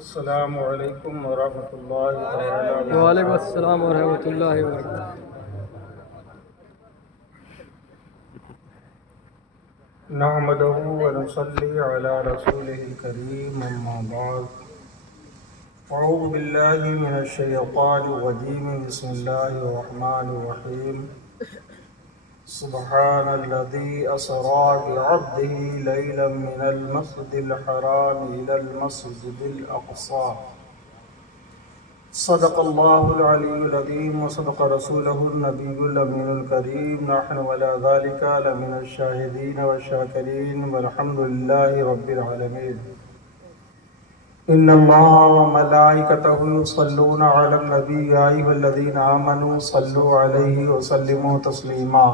السلام علیکم ورحمۃ اللہ تعالی وعلیکم وبرکاتہ۔ السلام ورحمۃ اللہ وبرکاتہ۔ نحمدہ ونصلی علی رسولہ الکریم، اما بعد، اعوذ باللہ من الشیطان الرجیم، بسم اللہ الرحمن الرحیم۔ سبحان الذی اسری بعبدہ لیلا من المسجد الحرام الی المسجد الاقصی، صدق اللہ العلی العظیم وصدق رسولہ النبی الامین الکریم، نحن ولا ذلك لمن الشاہدین والشاکرین والحمد للہ رب العالمین۔ ان اللہ وملائکتہ یصلون علی النبی یا ایھا الذین آمنوا صلوا علیہ وسلموا تسلیما۔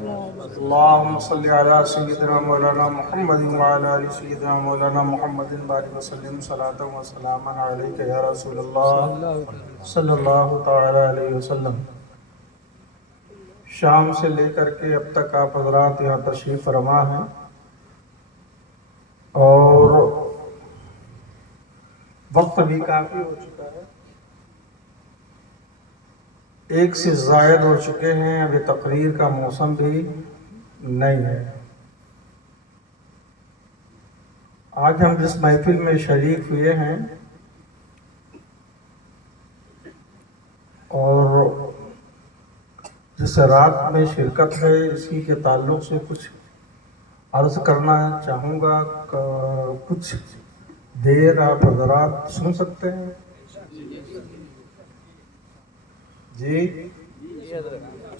اللہم صلی علی سیدنا مولانا محمد وعلی آل سیدنا مولانا محمد بارک وسلم صلاۃ و سلاما علیک یا رسول اللہ صلی اللہ تعالی علیہ وسلم۔ شام سے لے کر کے اب تک آپ حضرات یہاں تشریف فرما ہیں، اور وقت بھی کافی ہو چکا ہے، ایک سے زائد ہو چکے ہیں، ابھی تقریر کا موسم بھی نہیں ہے۔ آج ہم جس محفل میں شریک ہوئے ہیں اور جس رات میں شرکت ہے، اسی کے تعلق سے کچھ عرض کرنا چاہوں گا۔ کچھ دیر آپ حضرات سن سکتے ہیں؟ جی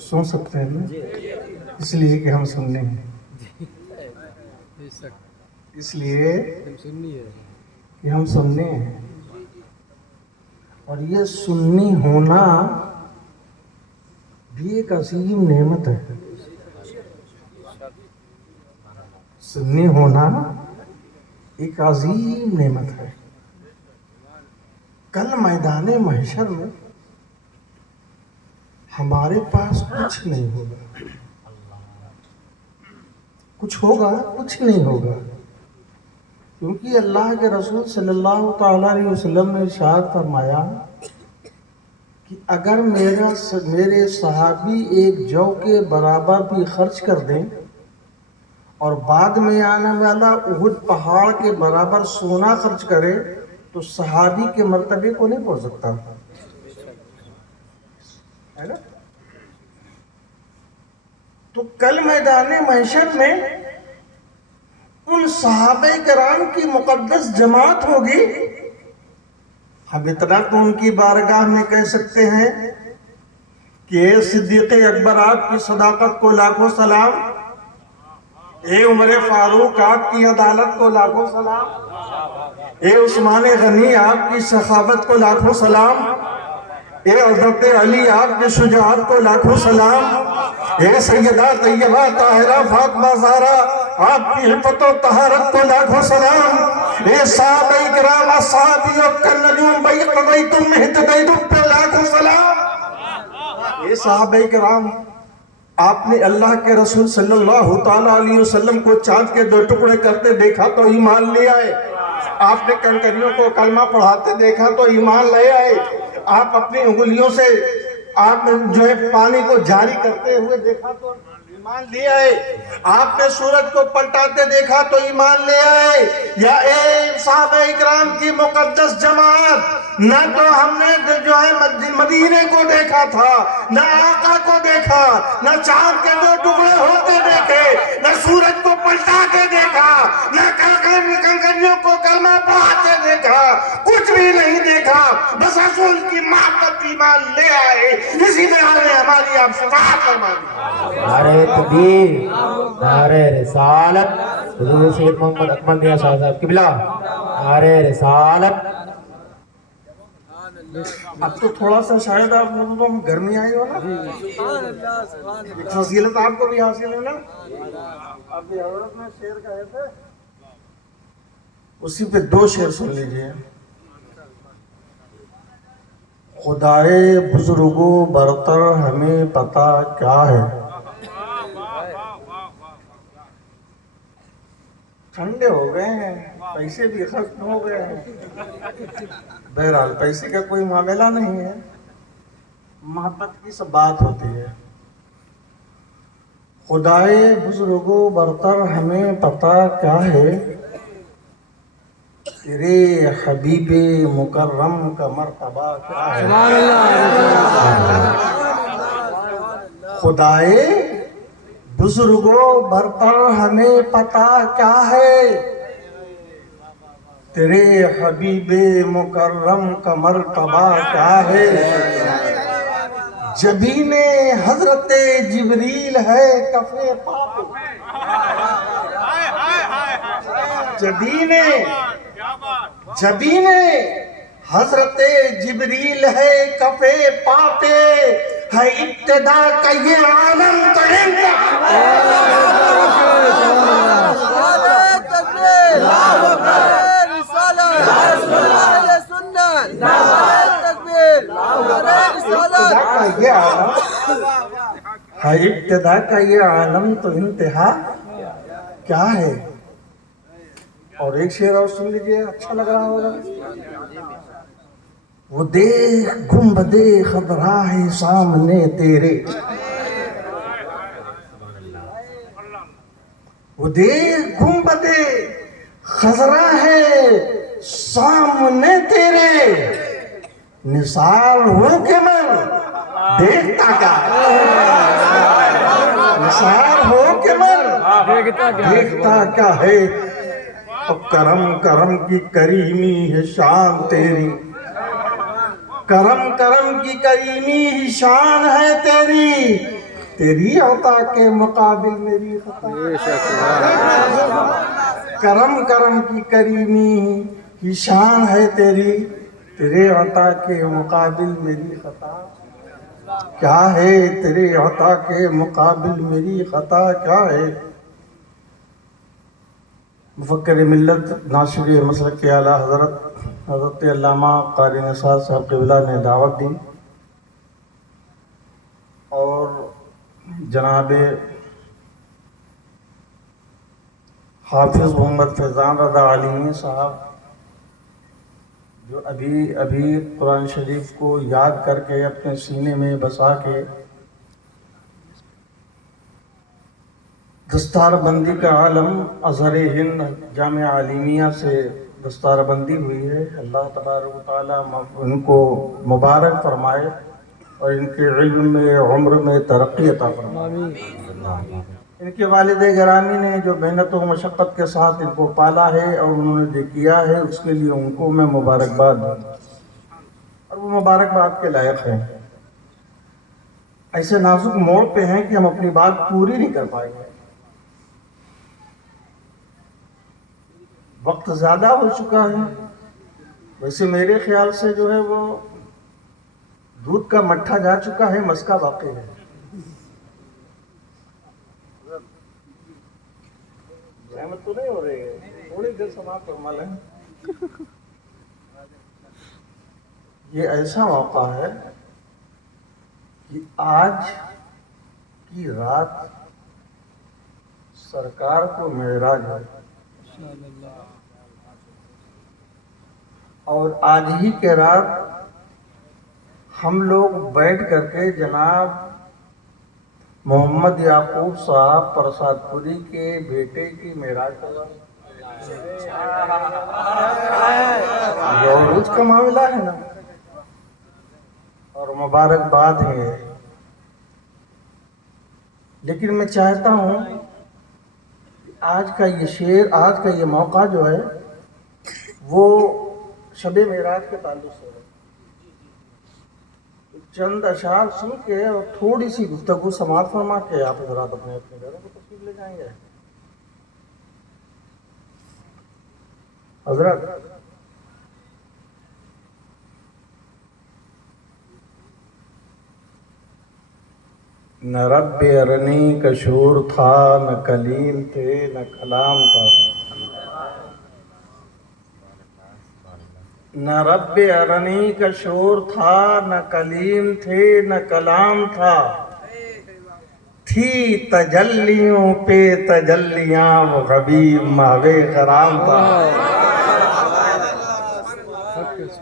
سن سکتے ہیں نا؟ اس لیے کہ ہم سننے ہیں، اس لیے کہ ہم سننے ہیں، اور یہ سنی ہونا بھی ایک عظیم نعمت ہے۔ سنی ہونا ایک عظیم نعمت ہے۔ کل میدان محشر میں ہمارے پاس کچھ نہیں ہوگا، کچھ ہوگا کچھ نہیں ہوگا، کیونکہ اللہ کے رسول صلی اللہ تعالی علیہ وسلم نے ارشاد فرمایا کہ اگر میرے صحابی ایک جو کے برابر بھی خرچ کر دیں اور بعد میں آنے والا احد پہاڑ کے برابر سونا خرچ کرے تو صحابی کے مرتبے کو نہیں پہنچ سکتا ہے نا؟ تو کل میدان محشر میں ان صحابہ کرام کی مقدس جماعت ہوگی۔ ہم اتنا تو ان کی بارگاہ میں کہہ سکتے ہیں کہ اے صدیق اکبر آپ کی صداقت کو لاکھوں سلام، اے عمر فاروق آپ کی عدالت کو لاکھوں سلام، اے عثمان غنی آپ کی سخاوت کو لاکھوں سلام، اے حضرت علی آپ کی شجاعت کو لاکھوں سلام، اے سیدہ طیبہ طاہرہ فاطمہ زہرا آپ کی عفت و طہارت کو لاکھوں سلام، اے صحابہ کرام اصحابی کالنجوم بیقضیتم اہتدیتم پہ لاکھوں سلام۔ اے صحابہ کرام، آپ نے اللہ کے رسول صلی اللہ تعالیٰ علیہ وسلم کو چاند کے 2 ٹکڑے کرتے دیکھا تو ایمان لے آئے، آپ نے کنکریوں کو کلمہ پڑھاتے دیکھا تو ایمان لے آئے، آپ اپنی انگلیوں سے آپ جو ہے پانی کو جاری کرتے ہوئے دیکھا تو ایمان لے آئے، آپ نے سورج کو پلٹاتے دیکھا تو ایمان لے آئے۔ یا اے صحابہ اکرام کی مقدس جماعت، نہ تو ہم نے جو ہے مدینے کو دیکھا تھا، نہ آقا کو دیکھا، نہ چاند کے 2 ٹکڑے ہوتے دیکھے، نہ سورج کو پلٹا کے دیکھا، نہ کنکریوں کو کلمہ پڑھاتے دیکھا، کچھ بھی نہیں دیکھا، بس رسول کی محبت ایمان لے آئے۔ اسی طرح نے ہماری آپ شفاعت فرما دی۔ نعرہ تکبیر، نعرہ رسالت، حضور سید محمد اکمل میاں شاہ صاحب قبلہ، نعرہ رسالت۔ اب تو تھوڑا سا شاید آپ لوگوں کو گرمی آئی ہو نا، ایک فضیلت آپ کو بھی حاصل ہے نا۔ ابھی حضرت میں شعر کہے تھے، اسی پہ 2 شعر سن لیجئے۔ خدائے بزرگوں برتر ہمیں پتہ کیا ہے، ٹھنڈے ہو گئے ہیں, پیسے بھی ختم ہو گئے ہیں. بہرحال پیسے کا کوئی معاملہ نہیں ہے, محبت کی سب بات ہوتی ہے. خدائے بزرگوں برتر ہمیں پتہ کیا ہے, تیرے حبیب مکرم کا مرتبہ کیا ہے. خدائے بزرگوں برتر ہمیں پتہ کیا ہے, تیرے حبیب مکرم کا مرتبہ کیا ہے. جبین حضرت جبریل ہے کف پا پہ, جبین حضرت جبریل ہے کف پا پہ, ہے ابتدا کا یہ عالم تو ابتدا کا یہ عالم تو انتہا کیا ہے. اور ایک شعر اور سن لیجیے, اچھا لگ رہا ہوگا. وہ دیکھ گنبدِ خضرا ہے سامنے تیرے, وہ دیکھ گنبدِ خضرا ہے سامنے تیرے, نثار ہو کے میں دیکھتا کیا ہے, نثار ہو کے میں دیکھتا کیا ہے. اب کرم کرم کی کریمی ہے شان تیری, کرم کرم کی کریمی ہی شان ہے تیری, تیری عطا کے مقابل میری خطا. کرم کرم کی کریمی ہی شان ہے تیری, تیرے عطا کے مقابل میری خطا کیا ہے, تیرے عطا کے مقابل میری خطا کیا ہے. مفکر ملت ناصر مسلک کے اعلیٰ حضرت علامہ قاری نثار صاحب قبلہ نے دعوت دی, اور جناب حافظ محمد فیضان رضا عالمی صاحب جو ابھی قرآن شریف کو یاد کر کے اپنے سینے میں بسا کے دستار بندی کا عالم ازہر ہند جامعہ عالمیہ سے دستار بندی ہوئی ہے. اللہ تبارک و تعالیٰ ان کو مبارک فرمائے اور ان کے علم میں عمر میں ترقی عطا فرمائے. ان کے والد گرامی نے جو محنت و مشقت کے ساتھ ان کو پالا ہے اور انہوں نے جو کیا ہے, اس کے لیے ان کو میں مبارکباد دوں, اور وہ مبارکباد کے لائق ہیں. ایسے نازک موڑ پہ ہیں کہ ہم اپنی بات پوری نہیں کر پائیں گے. وقت زیادہ ہو چکا ہے. ویسے میرے خیال سے جو ہے وہ دودھ کا مٹھا جا چکا ہے, مسکا باقی ہے. رحمت تو نہیں ہو رہی ہے, تھوڑی دیر سماعت فرما لیں. یہ ایسا موقع ہے کہ آج کی رات سرکار کو معراج ہے, اور آج ہی کے رات ہم لوگ بیٹھ کر کے جناب محمد یعقوب صاحب پرساد پوری کے بیٹے کی معراج کروا, یہ عروج کا معاملہ ہے نا, اور مبارکباد ہے. لیکن میں چاہتا ہوں کہ آج کا یہ شعر, آج کا یہ موقع جو ہے وہ شب معراج کے تعلق سے ہے. چند اشعار سن کے اور تھوڑی سی گفتگو سماعت فرما کے آپ حضرات اپنے اپنے گھروں کو تشریف لے جائیں گے. حضرت نہ رب ارنی کا شور تھا, نہ کلیم تھے, نہ کلام تھا. نہ رب ارنی کا شور تھا, نہ کلیم تھے, نہ کلام تھا. تھی تجلیوں پہ تجلیاں وہ حبیب ماوے کرام تھا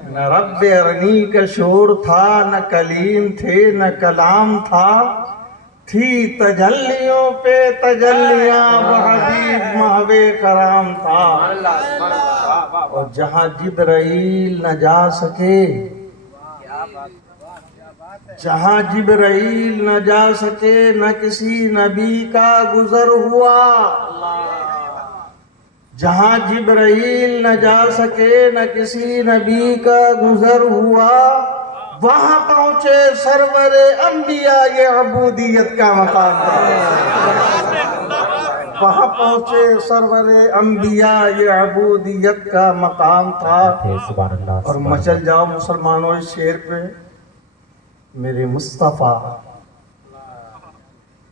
نہ رب ارنی کا شور تھا نہ کلیم تھے نہ کلام تھا تھی تجلیوں پہ تجلیاں وہ حبیب ماوے کرام تھا اور جہاں جبرائیل نہ جا سکے جہاں جبرائیل نہ جا سکے نہ کسی نبی کا گزر ہوا جہاں جبرائیل نہ جا سکے نہ کسی نبی کا گزر ہوا وہاں پہنچے سرور انبیاء یہ عبودیت کا مقام تھا وہاں پہنچے سرور انبیاء یہ عبودیت کا مقام تھا سبحان اللہ اور مچل جاؤ مسلمانوں اس شعر پہ میرے مصطفیٰ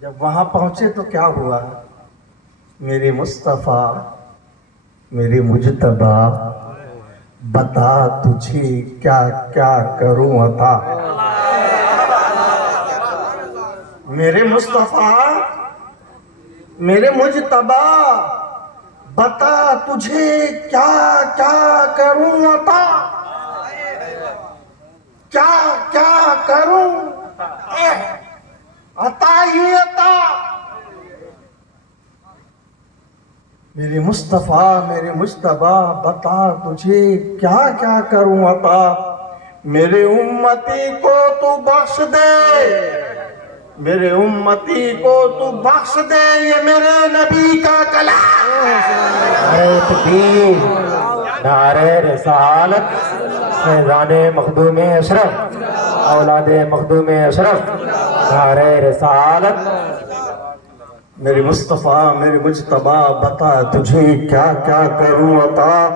جب وہاں پہنچے تو کیا ہوا میرے مصطفیٰ میرے مجتبیٰ بتا تجھے کیا کیا کروں عطا میرے مصطفیٰ میرے مجتبیٰ بتا تجھے کیا کیا کروں عطا کیا کیا کروں عطا ہی عطا میرے مصطفیٰ میرے مجتبیٰ بتا تجھے کیا کیا کروں عطا میرے امتی کو تو بخش دے میرے امتی کو تو بخش دے یہ میرے نبی کا کلام نعرہ تکبیر نعرہ رسالت فیضان مخدوم اشرف اولاد مخدوم اشرف نعرہ رسالت میرے مصطفیٰ میرے مجتبیٰ بتا تجھے کیا کیا کروں عطا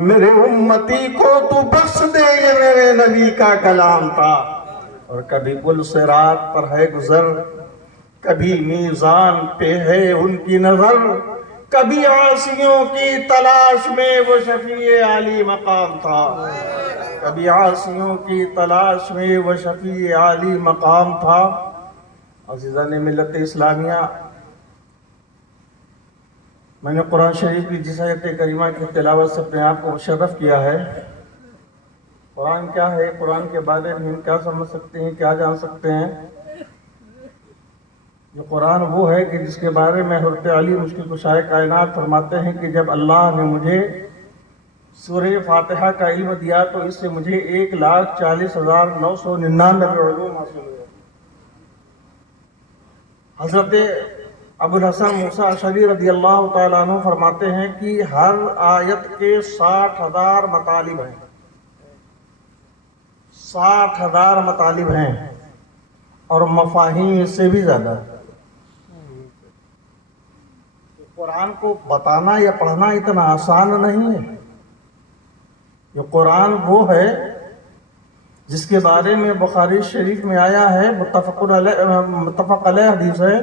میرے امتی کو تو بخش دے یہ میرے نبی کا کلام تھا اور کبھی پل صراط پر ہے گزر کبھی میزان پہ ہے ان کی نظر کبھی عاصیوں کی تلاش میں وہ شفیع عالی مقام تھا کبھی عاصیوں کی تلاش میں وہ شفیع عالی مقام تھا عزیزان ملت اسلامیہ میں نے قرآن شریف کی جس آیت کریمہ کی تلاوت سے اپنے آپ کو مشرف کیا ہے قرآن کیا ہے قرآن کے بارے میں ہم کیا سمجھ سکتے ہیں کیا جان سکتے ہیں یہ قرآن وہ ہے کہ جس کے بارے میں حضرت علی مشکل کشائے کائنات فرماتے ہیں کہ جب اللہ نے مجھے سورہ فاتحہ کا علم دیا تو اس سے مجھے 1,40,999 علوم حاصل ہوئے حضرت ابو الحسن موسیٰ اشعری رضی اللہ تعالیٰ عنہ فرماتے ہیں کہ ہر آیت کے 60,000 مطالب ہیں 60,000 مطالب ہیں اور مفاہیم اس سے بھی زیادہ قرآن کو بتانا یا پڑھنا اتنا آسان نہیں ہے یہ قرآن وہ ہے جس کے بارے میں بخاری شریف میں آیا ہے متفق علیہ حدیث ہے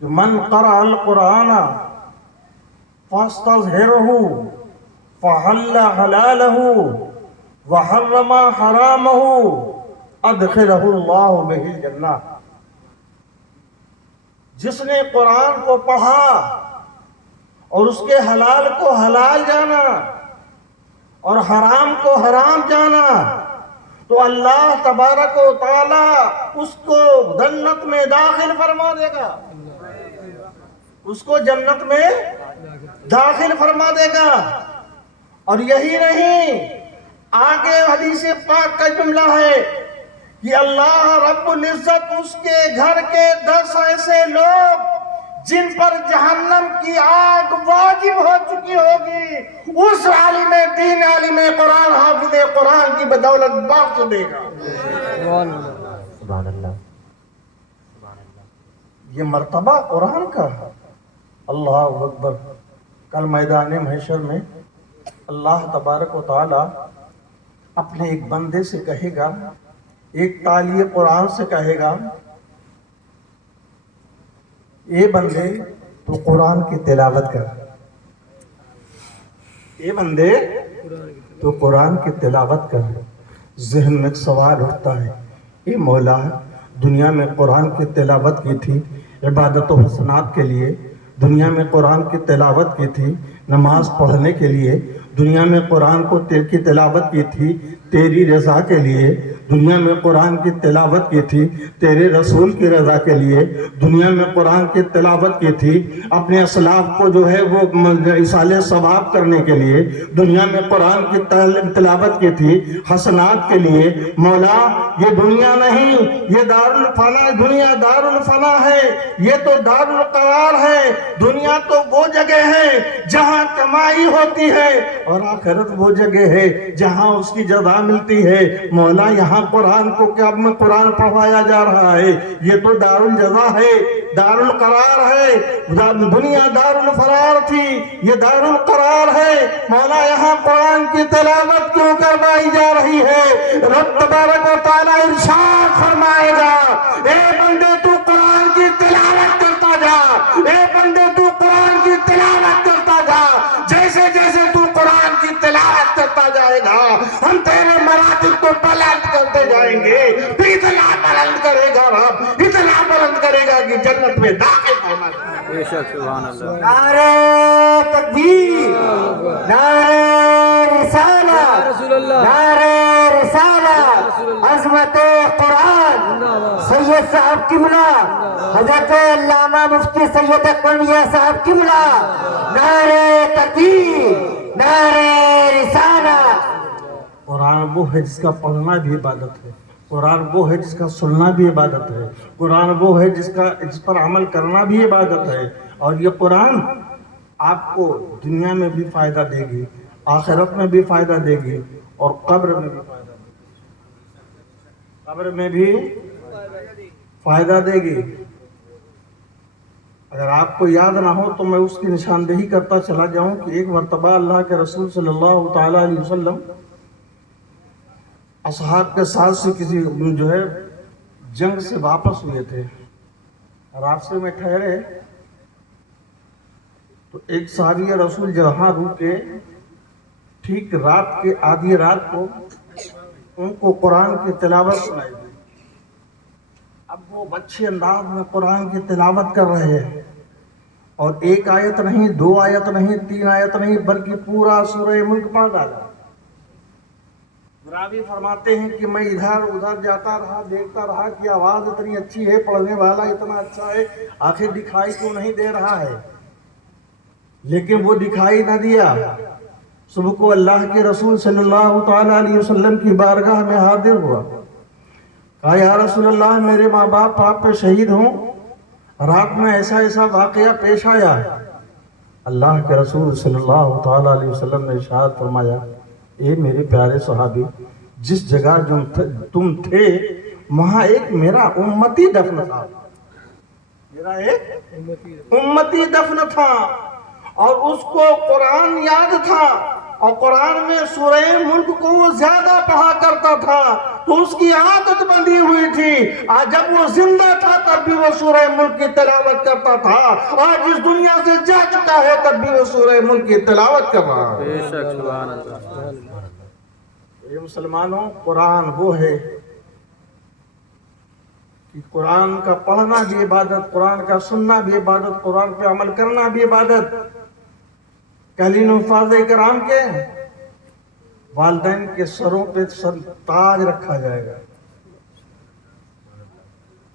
کہ من قرأ القرآن فاستظہرہ فحل حلالہ وحرم حرامہ ادخلہ اللہ بہ الجنہ جس نے قرآن کو پڑھا اور اس کے حلال کو حلال جانا اور حرام کو حرام جانا تو اللہ تبارک و تعالی اس کو جنت میں داخل فرما دے گا اس کو جنت میں داخل فرما دے گا اور یہی نہیں آگے حدیث پاک کا جملہ ہے کہ اللہ رب العزت اس کے گھر کے 10 ایسے لوگ جن پر جہنم کی آگ واجب ہو چکی ہوگی اس عالم دین عالم قرآن حافظ قرآن کی بدولت بخش دے گا سبحان اللہ یہ مرتبہ قرآن کا ہے اللہ اکبر کل میدان محشر میں اللہ تبارک و تعالی اپنے ایک بندے سے کہے گا ایک تالی قرآن سے کہے گا اے بندے تو قرآن کی تلاوت کر اے بندے تو قرآن کی تلاوت کر ذہن میں سوال اٹھتا ہے اے مولا دنیا میں قرآن کی تلاوت کی تھی عبادت و حسنات کے لیے، دنیا میں قرآن کی تلاوت کی تھی نماز پڑھنے کے لیے، دنیا میں قرآن کی تلاوت کی تھی تیری رضا کے لیے، دنیا میں قرآن کی تلاوت کی تھی تیرے رسول کی رضا کے لیے، دنیا میں قرآن کی تلاوت کی تھی اپنے اسلاف کو جو ہے وہ ایصال ثواب کرنے کے لیے، دنیا میں قرآن کی تلاوت کی تھی حسنات کے لیے۔ مولا یہ دنیا نہیں، یہ دار الفنا، دنیا دار الفنا ہے، یہ تو دار القرار ہے۔ دنیا تو وہ جگہ ہے جہاں کمائی ہوتی ہے، اور آخرت وہ جگہ ہے جہاں اس کی جزا ملتی ہے۔ مولا یہاں قرآن کو کیا میں قرآن پڑھوایا جا رہا ہے، یہ تو دار الجزا ہے، دار القرار ہے۔ دنیا دار الفرار تھی، یہ دار القرار ہے۔ مولا یہاں قرآن کی تلاوت کیوں کروائی جا رہی ہے؟ رب تبارک و تعالی ارشاد فرمائے گا، اے بندے تو قرآن کی تلاوت کرتا جا، اے بندے تو قرآن کی تلاوت کرتا جا۔ جیسے جیسے تو قرآن کی تلاوت کرتا جائے گا ہم تیرے مراتب کو بلند کرتے جائیں گے، پھر اتنا بلند کرے گا رب، اتنا بلند کرے گا کہ جنت میں داخل ہونا۔ بے شک سبحان اللہ۔ نعرہ تکبیر، نعرہ رسالت، رسول اللہ، نعرہ رسالت، عظمت قرآن، سید صاحب قبلہ، حضرت علامہ مفتی سید اکبر میاں صاحب قبلہ، نعرہ تکبیر، نعرہ رسالت۔ قرآن وہ ہے جس کا پڑھنا بھی عبادت ہے، قرآن وہ ہے جس کا سننا بھی عبادت ہے، قرآن وہ ہے جس پر عمل کرنا بھی عبادت ہے۔ اور یہ قرآن آپ کو دنیا میں بھی فائدہ دے گی، آخرت میں بھی فائدہ دے گی، اور قبر میں بھی فائدہ دے گی، قبر میں بھی فائدہ دے گی۔ اگر آپ کو یاد نہ ہو تو میں اس کی نشاندہی کرتا چلا جاؤں کہ ایک مرتبہ اللہ کے رسول صلی اللہ تعالیٰ علیہ وسلم اصحاب کے ساتھ سے کسی جو ہے جنگ سے واپس ہوئے تھے، راستے میں ٹھہرے تو ایک صحابی رسول جہاں رکے، ٹھیک رات کے آدھی رات کو ان کو قرآن کی تلاوت سنائی دی۔ اب وہ اچھے انداز میں قرآن کی تلاوت کر رہے ہیں، اور ایک آیت نہیں، دو آیت نہیں، تین آیت نہیں، بلکہ پورا سورہ ملک پڑھ ڈالا۔ راوی فرماتے ہیں کہ میں ادھر ادھر جاتا رہا، دیکھتا رہا کہ آواز اتنی اچھی ہے، پڑھنے والا اتنا اچھا ہے، آخر دکھائی کیوں نہیں دے رہا ہے؟ لیکن وہ دکھائی نہ دیا۔ صبح کو اللہ کے رسول صلی اللہ تعالیٰ علیہ وسلم کی بارگاہ میں حاضر ہوا، کہا یا رسول اللہ میرے ماں باپ آپ پہ شہید ہوں، رات میں ایسا ایسا واقعہ پیش آیا ہے۔ اللہ کے رسول صلی اللہ تعالیٰ علیہ وسلم نے ارشاد فرمایا، اے میرے پیارے صحابی، جس جگہ تم تھے وہاں ایک میرا امتی دفن تھا، میرا ایک امتی دفن تھا، اور اس کو قرآن یاد تھا، اور قرآن میں سورہ ملک کو وہ زیادہ پڑھا کرتا تھا، تو اس کی عادت بندی ہوئی تھی۔ آج جب وہ زندہ تھا تب بھی وہ سورہ ملک کی تلاوت کرتا تھا، آج اس دنیا سے جا چکا ہے تب بھی وہ سورہ ملک کی تلاوت کر رہا ہے۔ بے شک سبحان اللہ۔ اے مسلمانوں، قرآن وہ ہے کہ قرآن کا پڑھنا بھی عبادت، قرآن کا سننا بھی عبادت، قرآن پہ عمل کرنا بھی عبادت۔ قالین حفاظ کرام کے والدین کے سروں پہ تاج رکھا جائے گا۔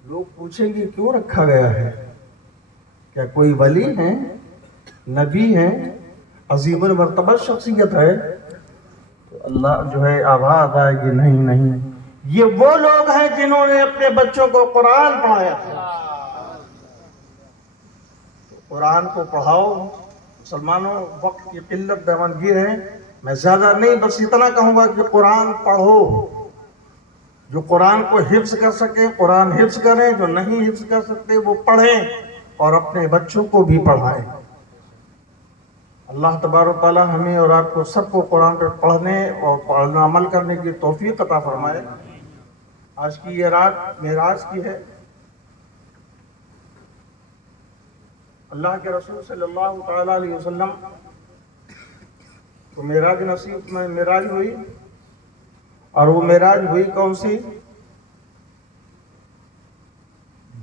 لوگ پوچھیں گے کیوں رکھا گیا ہے؟ کیا کوئی ولی ہے، نبی ہے، عظیم المرتبہ شخصیت ہے؟ تو اللہ جو ہے آواز آئے گی نہیں نہیں، یہ وہ لوگ ہیں جنہوں نے اپنے بچوں کو قرآن پڑھایا تھا۔ تو قرآن کو پڑھاؤ۔ مسلمانوں، وقت کی قلت دیوانگیر ہے، میں زیادہ نہیں بس اتنا کہوں گا کہ قرآن پڑھو۔ جو قرآن کو حفظ کر سکیں قرآن حفظ کریں، جو نہیں حفظ کر سکتے وہ پڑھیں، اور اپنے بچوں کو بھی پڑھائیں۔ اللہ تبارک و تعالی ہمیں اور آپ کو سب کو قرآن پر پڑھنے اور پڑھنا عمل کرنے کی توفیق عطا فرمائے۔ آج کی یہ رات معراج کی ہے۔ اللہ کے رسول صلی اللہ تعالیٰ علیہ وسلم کو معراج نصیب میں معراج ہوئی، اور وہ معراج ہوئی کون سی؟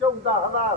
14,000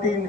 3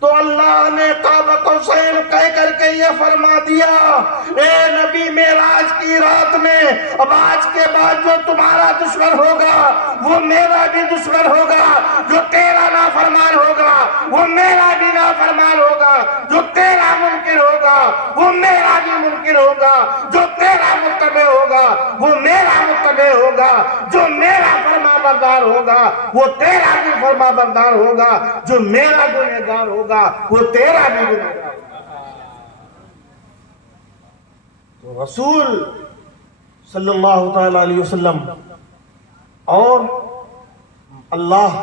تو اللہ نے قاب قوسین کہہ کر کے یہ فرما دیا، اے نبی معراج کی رات میں اب آج کے بعد جو تمہارا دشمن ہوگا وہ میرا بھی دشمن ہوگا، جو تیرا نافرمان ہوگا وہ میرا بھی نافرمان ہوگا، جو تیرا منکر ہوگا وہ میرا بھی منکر ہوگا، جو تیرا متبع ہوگا وہ میرا متبع ہوگا، جو میرا فرما بردار ہوگا وہ تیرا بھی فرما بردار ہوگا، جو میرا گنہگار ہوگا وہ تیرا بھی گنہگار ہوگا۔ تو رسول صلی اللہ تعالی علیہ وسلم اور اللہ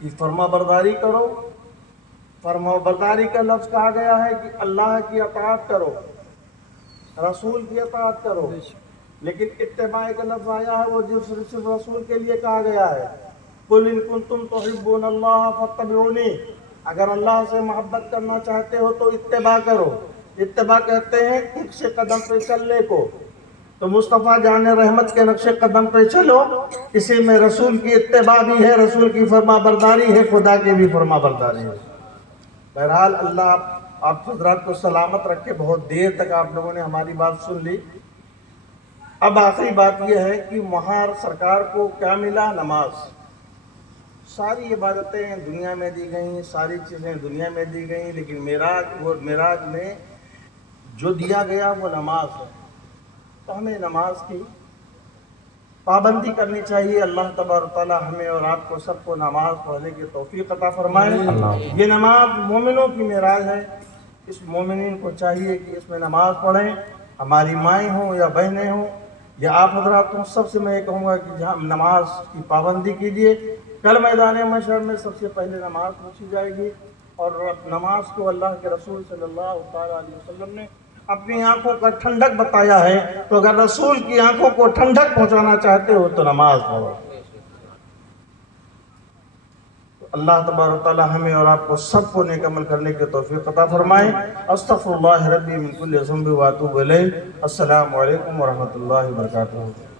کی فرما برداری کرو۔ فرما برداری کا لفظ کہا گیا ہے کہ اللہ کی اطاعت کرو، رسول کی اطاعت کرو، لیکن اتباع کا لفظ آیا ہے وہ جو صرف رسول کے لیے کہا گیا ہے۔ قُلْ إِن كُنتُمْ تُحِبُّونَ اللَّهَ فَاتَّبِعُونِي، اگر اللہ سے محبت کرنا چاہتے ہو تو اتباع کرو۔ اتباع کہتے ہیں نقش قدم پہ چلنے کو، تو مصطفیٰ جان رحمت کے نقش قدم پہ چلو، اسی میں رسول کی اتباع بھی ہے، رسول کی فرما برداری ہے، خدا کی بھی فرما برداری ہے۔ بہرحال اللہ آپ حضرات کو سلامت رکھے، بہت دیر تک آپ لوگوں نے ہماری بات سن لی۔ اب آخری بات یہ ہے کہ وہاں سرکار کو کیا ملا؟ نماز۔ ساری عبادتیں دنیا میں دی گئیں، ساری چیزیں دنیا میں دی گئیں، لیکن معراج میں جو دیا گیا وہ نماز ہے۔ تو ہمیں نماز کی پابندی کرنی چاہیے۔ اللہ تبارک تعالی ہمیں اور آپ کو سب کو نماز پڑھنے کی توفیق عطا فرمائے۔ یہ نماز مومنوں کی معراج ہے، اس مومنین کو چاہیے کہ اس میں نماز پڑھیں، ہماری مائیں ہوں یا بہنیں ہوں یا آپ حضرات ہوں، سب سے میں یہ کہوں گا کہ جہاں نماز کی پابندی کیجیے۔ کل میدان محشر میں سب سے پہلے نماز پوچھی جائے گی، اور نماز کو اللہ کے رسول صلی اللہ تعالی علیہ وسلم نے اپنی آنکھوں کا ٹھنڈک بتایا ہے، تو اگر رسول کی آنکھوں کو ٹھنڈک پہنچانا چاہتے ہو تو نماز پڑھو۔ اللہ تبارک تعالی ہمیں اور آپ کو سب کو نیک عمل کرنے کی توفیق عطا فرمائے۔ استغفر اللہ ربی من کل ذنب واتوب الیہ۔ السلام علیکم ورحمۃ اللہ وبرکاتہ۔